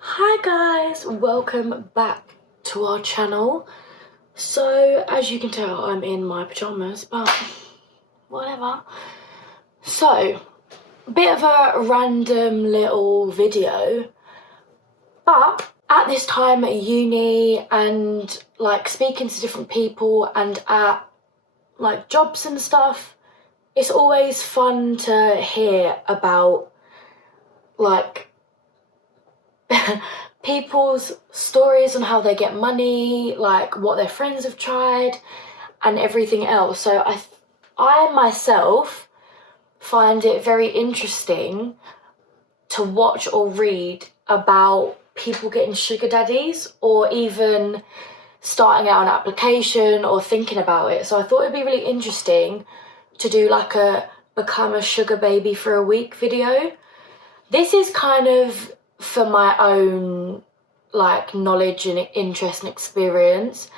Hi guys, welcome back to our channel. So as you can tell, I'm in my pajamas, but whatever. So a bit of a random little video, but at this time at uni and like speaking to different people and at like jobs and stuff, it's always fun to hear about like people's stories on how they get money, like what their friends have tried and everything else. So I myself find it very interesting to watch or read about people getting sugar daddies or even starting out an application or thinking about it. So I thought it'd be really interesting to do like a become a sugar baby for a week video. This is kind of for my own like knowledge and interest and experience.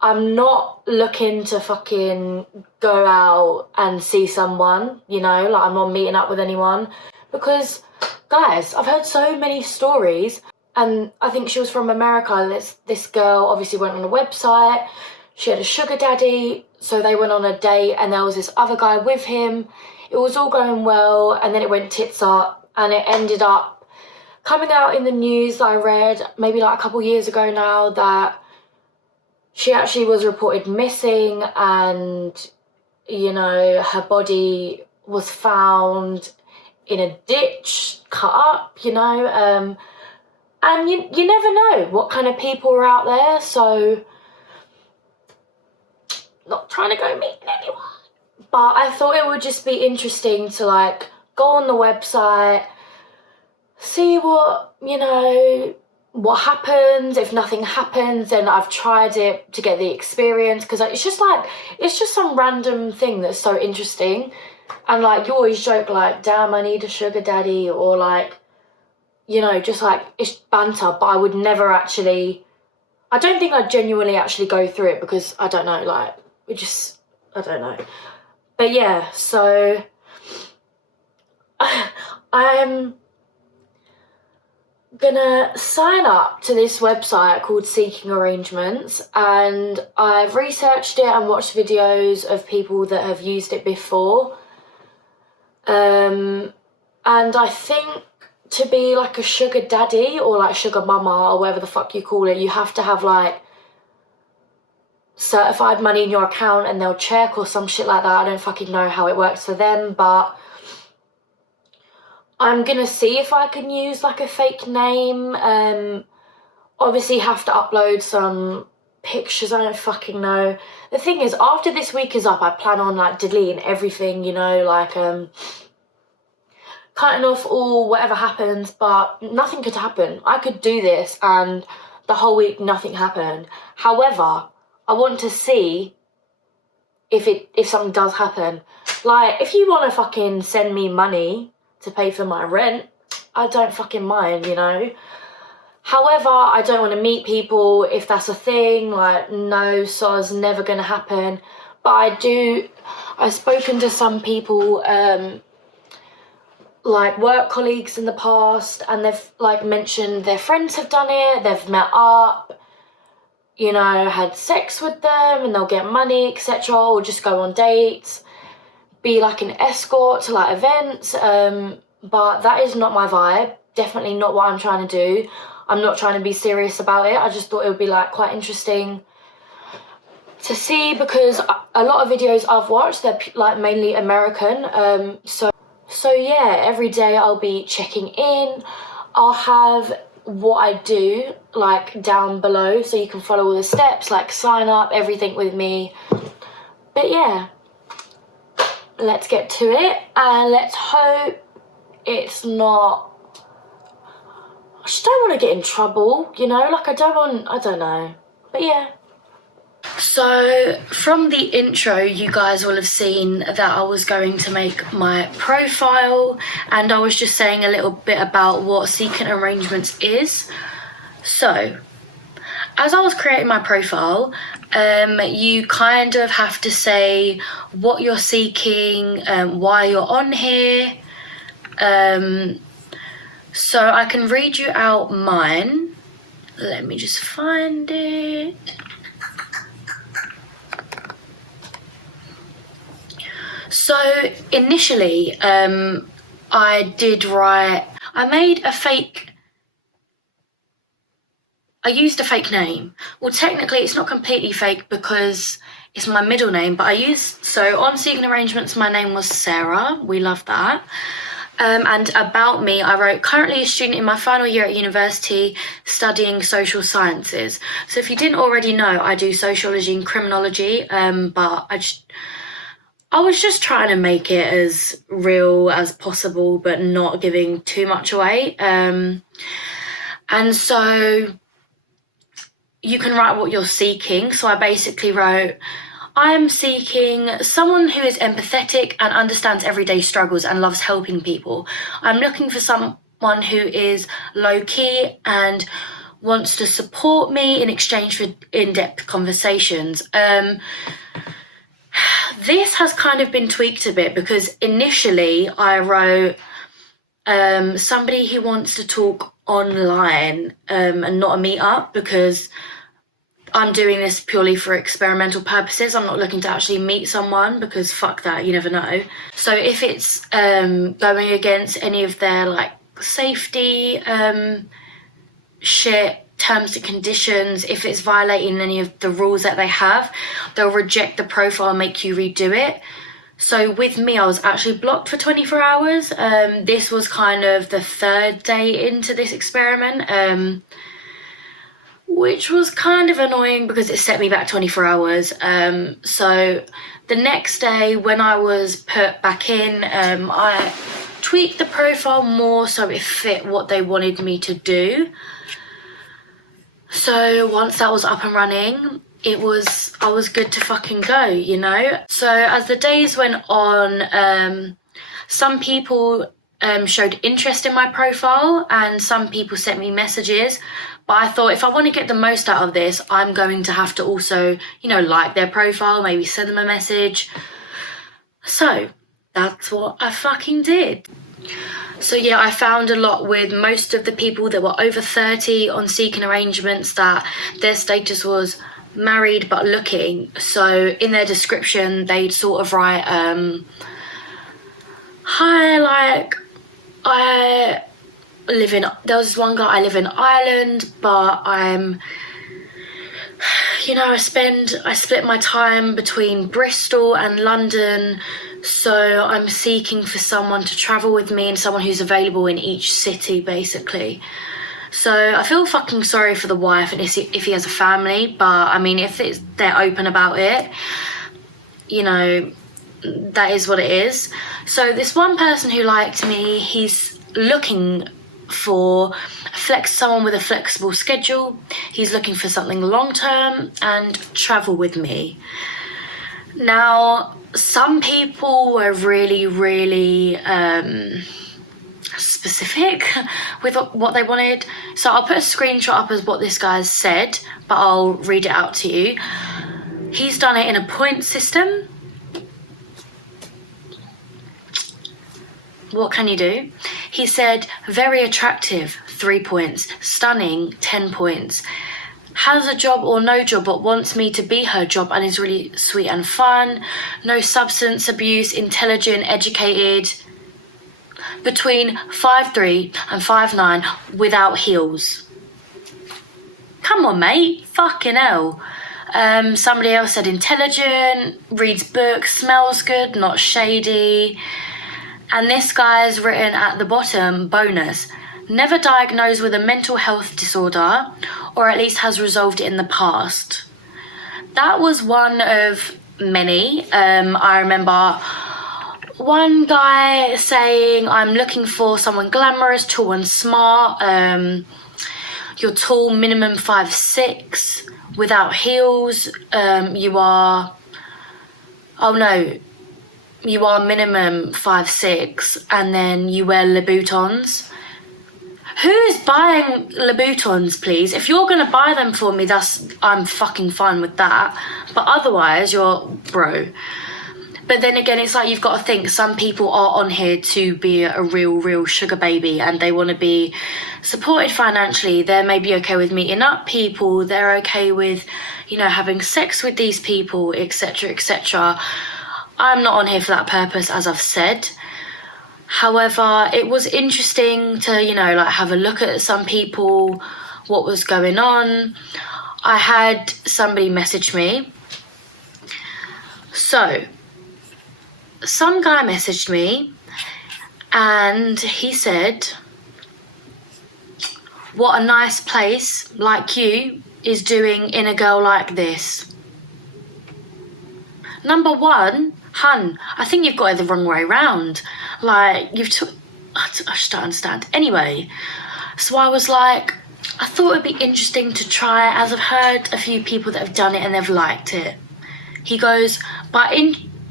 I'm not looking to fucking go out and see someone, you know, like I'm not meeting up with anyone, because guys, I've heard so many stories, and I think she was from America. This girl obviously went on a website, she had a sugar daddy, so they went on a date and there was this other guy with him. It was all going well, and then it went tits up, and it ended up coming out in the news that I read maybe like a couple years ago now that she actually was reported missing, and you know, her body was found in a ditch, cut up, you know, and you never know what kind of people are out there. So not trying to go meet anyone, but I thought it would just be interesting to like go on the website, see what, you know, what happens. If nothing happens, then I've tried it to get the experience, because it's just some random thing that's so interesting. And like you always joke like, damn, I need a sugar daddy, or like, you know, just like it's banter, but I would never actually, I don't think I'd genuinely actually go through it, because I don't know, like I don't know. But yeah, so I'm gonna sign up to this website called Seeking Arrangements, and I've researched it and watched videos of people that have used it before, and I think to be like a sugar daddy or like sugar mama or whatever the fuck you call it, you have to have like certified money in your account and they'll check or some shit like that. I don't fucking know how it works for them, but I'm gonna see if I can use like a fake name. Obviously have to upload some pictures, I don't fucking know. The thing is, after this week is up, I plan on like deleting everything, you know, like cutting off all whatever happens, but nothing could happen. I could do this and the whole week nothing happened. However, I want to see if something does happen. Like, if you want to fucking send me money to pay for my rent, I don't fucking mind, you know. However, I don't want to meet people if that's a thing. Like, no, soz, never gonna happen. But I've spoken to some people, like work colleagues in the past, and they've like mentioned their friends have done it, they've met up, you know, had sex with them, and they'll get money, etc., or just go on dates, be like an escort to like events, but that is not my vibe. Definitely not what I'm trying to do. I'm not trying to be serious about it. I just thought it would be like quite interesting to see, because a lot of videos I've watched, they're like mainly American, so yeah, every day I'll be checking in. I'll have what I do like down below, so you can follow all the steps, like sign up, everything with me. But yeah, let's get to it, and let's hope it's not, I just don't want to get in trouble, you know, like I don't know, but yeah. So from the intro, you guys will have seen that I was going to make my profile, and I was just saying a little bit about what Seeking Arrangements is. So as I was creating my profile, you kind of have to say what you're seeking, why you're on here, So I can read you out mine. Let me just find it. So initially, I did write, I used a fake name. Well, technically it's not completely fake because it's my middle name, but so on Seeking Arrangements, my name was Sarah. We love that. And about me, I wrote, currently a student in my final year at university studying social sciences. So if you didn't already know, I do sociology and criminology, but I was just trying to make it as real as possible, but not giving too much away. And so you can write what you're seeking. So I basically wrote, I am seeking someone who is empathetic and understands everyday struggles and loves helping people. I'm looking for someone who is low-key and wants to support me in exchange for in-depth conversations. This has kind of been tweaked a bit because initially I wrote somebody who wants to talk online and not a meet-up, because I'm doing this purely for experimental purposes. I'm not looking to actually meet someone because fuck that, you never know. So if it's going against any of their like safety shit, terms and conditions, if it's violating any of the rules that they have, they'll reject the profile and make you redo it. So with me, I was actually blocked for 24 hours. This was kind of the third day into this experiment, which was kind of annoying because it set me back 24 hours. So the next day when I was put back in, I tweaked the profile more so it fit what they wanted me to do. So once that was up and running, I was good to fucking go, you know? So as the days went on, some people showed interest in my profile and some people sent me messages. But I thought if I want to get the most out of this, I'm going to have to also, you know, like their profile, maybe send them a message. So that's what I fucking did. So yeah, I found a lot with most of the people that were over 30 on Seeking Arrangements that their status was married but looking. So in their description, they'd sort of write, hi, like, there was this one guy, I live in Ireland, but I'm, you know, I split my time between Bristol and London, so I'm seeking for someone to travel with me and someone who's available in each city, basically. So I feel fucking sorry for the wife and if he has a family, but I mean, if they're open about it, you know, that is what it is. So this one person who liked me, he's looking for someone with a flexible schedule. He's looking for something long-term and travel with me. Now, some people were really, really specific with what they wanted. So I'll put a screenshot up as what this guy said, but I'll read it out to you. He's done it in a point system. What can you do? He said, very attractive, 3 points. Stunning, 10 points. Has a job or no job but wants me to be her job and is really sweet and fun. No substance abuse, intelligent, educated. Between 5'3" and 5'9" without heels. Come on, mate. Fucking hell. Somebody else said intelligent, reads books, smells good, not shady. And this guy's written at the bottom, bonus, never diagnosed with a mental health disorder, or at least has resolved it in the past. That was one of many. I remember one guy saying, I'm looking for someone glamorous, tall and smart. You're tall, minimum 5'6", without heels. You are minimum 5'6", and then you wear Louboutins. Who's buying Louboutins, please? If you're gonna buy them for me, I'm fucking fine with that. But otherwise, you're bro. But then again, it's like you've got to think some people are on here to be a real sugar baby and they want to be supported financially. They're maybe okay with meeting up people. They're okay with, you know, having sex with these people, etc., etc. I'm not on here for that purpose, as I've said. However, it was interesting to, you know, like have a look at some people, what was going on. I had somebody message me. So, some guy messaged me and he said, what a nice place like you is doing in a girl like this. Number one, hun, I think you've got it the wrong way round. Like, I just don't understand. Anyway, so I was like, I thought it'd be interesting to try, as I've heard a few people that have done it and they've liked it. He goes, but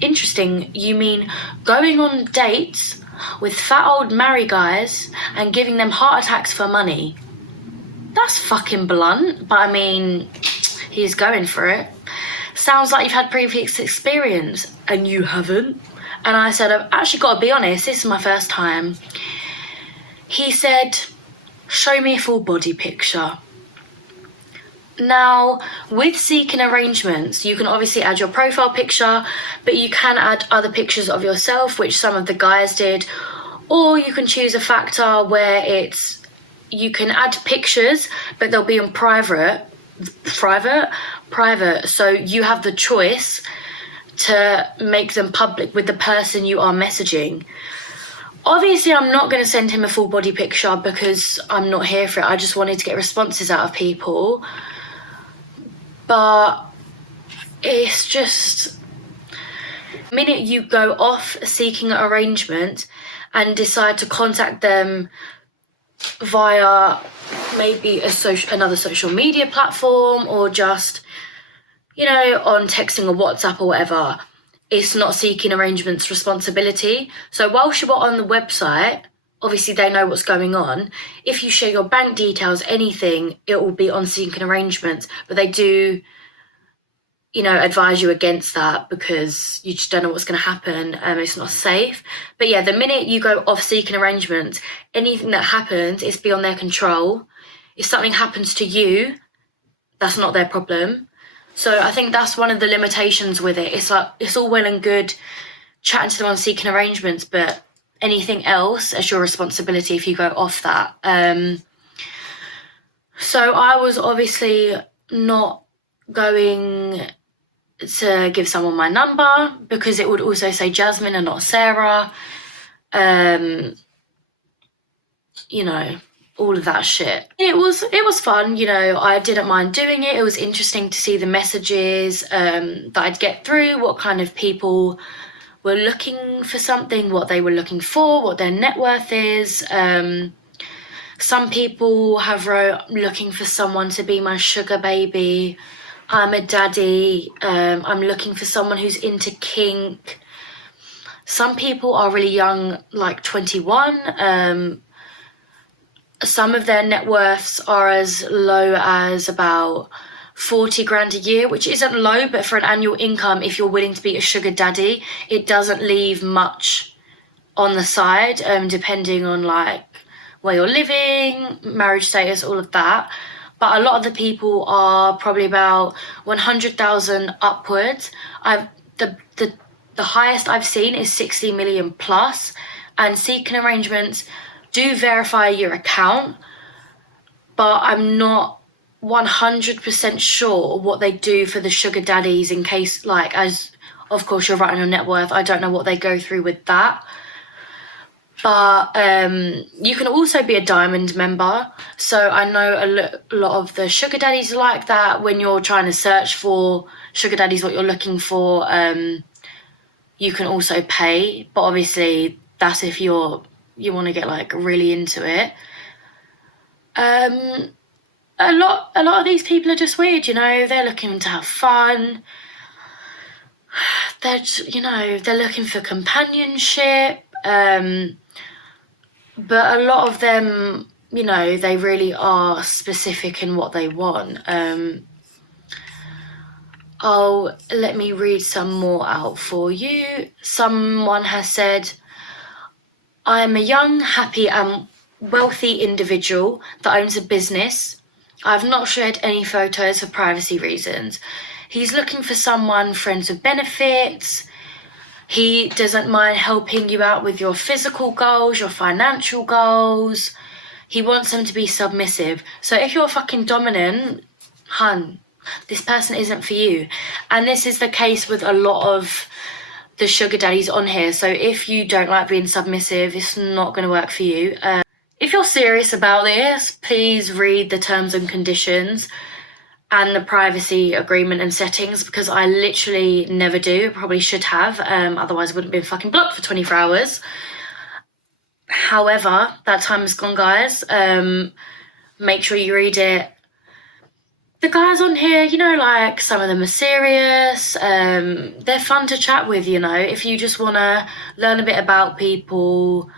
interesting, you mean going on dates with fat old married guys and giving them heart attacks for money? That's fucking blunt, but I mean, he's going for it. Sounds like you've had previous experience and you haven't. And I said, I've actually got to be honest, this is my first time. He said, show me a full body picture. Now, with seeking arrangements, you can obviously add your profile picture, but you can add other pictures of yourself, which some of the guys did, or you can choose a factor where you can add pictures, but they'll be on private, so you have the choice to make them public with the person you are messaging. Obviously, I'm not going to send him a full body picture because I'm not here for it. I just wanted to get responses out of people. But it's just, the minute you go off seeking an arrangement and decide to contact them via maybe another social media platform or just, you know, on texting or WhatsApp or whatever, it's not seeking arrangements responsibility. So whilst you're on the website, obviously they know what's going on. If you share your bank details, anything, it will be on seeking arrangements. But they do, you know, advise you against that because you just don't know what's going to happen. It's not safe. But yeah, the minute you go off seeking arrangements, anything that happens is beyond their control. If something happens to you, that's not their problem. So I think that's one of the limitations with it. It's like, it's all well and good chatting to them on seeking arrangements, but anything else is your responsibility if you go off that. So I was obviously not going to give someone my number because it would also say Jasmine and not Sarah. You know, all of that shit. It was fun, you know, I didn't mind doing it. It was interesting to see the messages that I'd get through, what kind of people were looking for something, what they were looking for, what their net worth is. Some people have wrote, looking for someone to be my sugar baby. I'm a daddy. I'm looking for someone who's into kink. Some people are really young, like 21. Some of their net worths are as low as about 40 grand a year, which isn't low, but for an annual income, if you're willing to be a sugar daddy, it doesn't leave much on the side, depending on like where you're living, marriage status, all of that. But a lot of the people are probably about 100,000 upwards. The highest I've seen is 60 million plus, and seeking arrangements do verify your account, but I'm not 100% sure what they do for the sugar daddies in case, like, as of course you're writing your net worth, I don't know what they go through with that. But you can also be a diamond member. So I know a lot of the sugar daddies like that. When you're trying to search for sugar daddies, what you're looking for, you can also pay. But obviously that's if you want to get like really into it. A lot of these people are just weird, you know. They're looking to have fun. They're looking for companionship. But a lot of them, you know, they really are specific in what they want. Oh, let me read some more out for you. Someone has said, I am a young, happy and wealthy individual that owns a business. I have not shared any photos for privacy reasons. He's looking for someone friends with benefits. He doesn't mind helping you out with your physical goals, your financial goals. He wants them to be submissive. So if you're fucking dominant, hun, this person isn't for you. And this is the case with a lot of the sugar daddies on here. So if you don't like being submissive, it's not going to work for you. If you're serious about this, please read the terms and conditions and the privacy agreement and settings, because I literally never do. Probably should have, otherwise I wouldn't have been fucking blocked for 24 hours. However, that time is gone, guys. Make sure you read it. The guys on here, you know, like, some of them are serious. They're fun to chat with, you know, if you just want to learn a bit about people,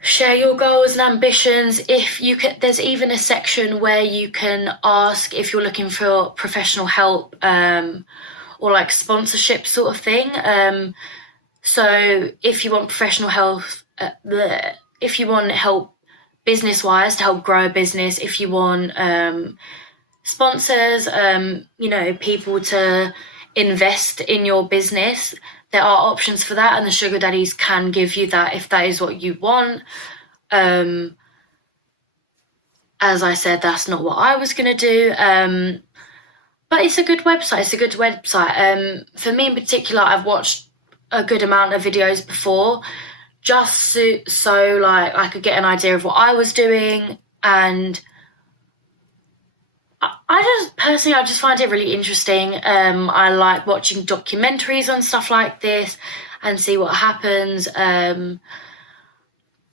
share your goals and ambitions. If you can, there's even a section where you can ask if you're looking for professional help, or like sponsorship sort of thing. So if you want professional health, if you want help business-wise to help grow a business, if you want sponsors, you know, people to invest in your business, there are options for that, and the sugar daddies can give you that if that is what you want. As I said, that's not what I was going to do, but it's a good website. For me in particular, I've watched a good amount of videos before, just so like I could get an idea of what I was doing, and I just find it really interesting. I like watching documentaries on stuff like this and see what happens. But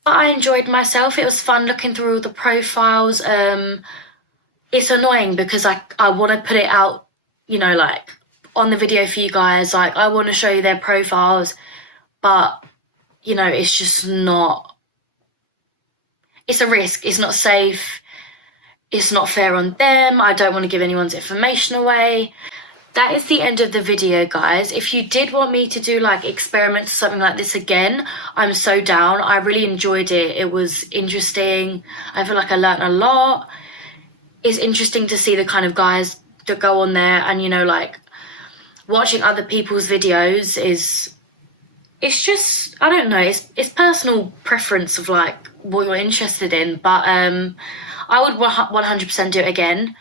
I enjoyed myself. It was fun looking through all the profiles. It's annoying because I want to put it out, you know, like on the video for you guys. Like, I want to show you their profiles, but, you know, it's just not, it's a risk. It's not safe. It's not fair on them. I don't want to give anyone's information away. That is the end of the video, guys. If you did want me to do like experiments or something like this again, I'm so down. I really enjoyed it. It was interesting. I feel like I learned a lot. It's interesting to see the kind of guys that go on there, and, you know, like, watching other people's videos it's just, I don't know, it's personal preference of like what you're interested in, but I would 100% do it again.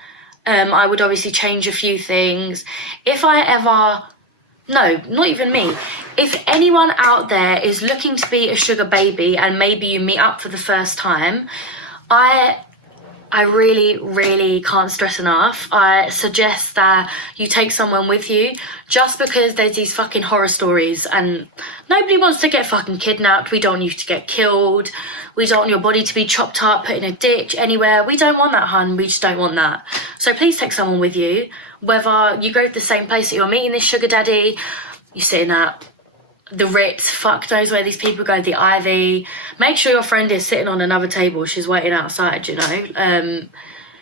I would obviously change a few things. If I ever, no, not even me, if anyone out there is looking to be a sugar baby and maybe you meet up for the first time, I really, really can't stress enough. I suggest that you take someone with you, just because there's these fucking horror stories and nobody wants to get fucking kidnapped. We don't want you to get killed. We don't want your body to be chopped up, put in a ditch, anywhere. We don't want that, hun. We just don't want that. So please take someone with you. Whether you go to the same place that you're meeting this sugar daddy, you're sitting at the Ritz, fuck knows where these people go, the Ivy. Make sure your friend is sitting on another table. She's waiting outside, you know.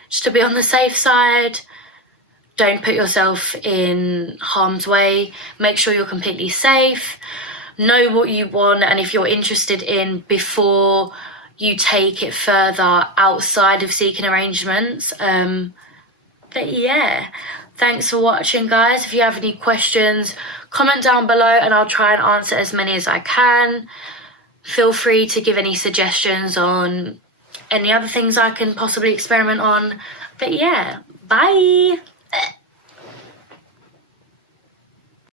Just to be on the safe side. Don't put yourself in harm's way. Make sure you're completely safe. Know what you want and if you're interested in before you take it further outside of seeking arrangements. But yeah, thanks for watching, guys. If you have any questions, comment down below and I'll try and answer as many as I can. Feel free to give any suggestions on any other things I can possibly experiment on. But yeah, bye.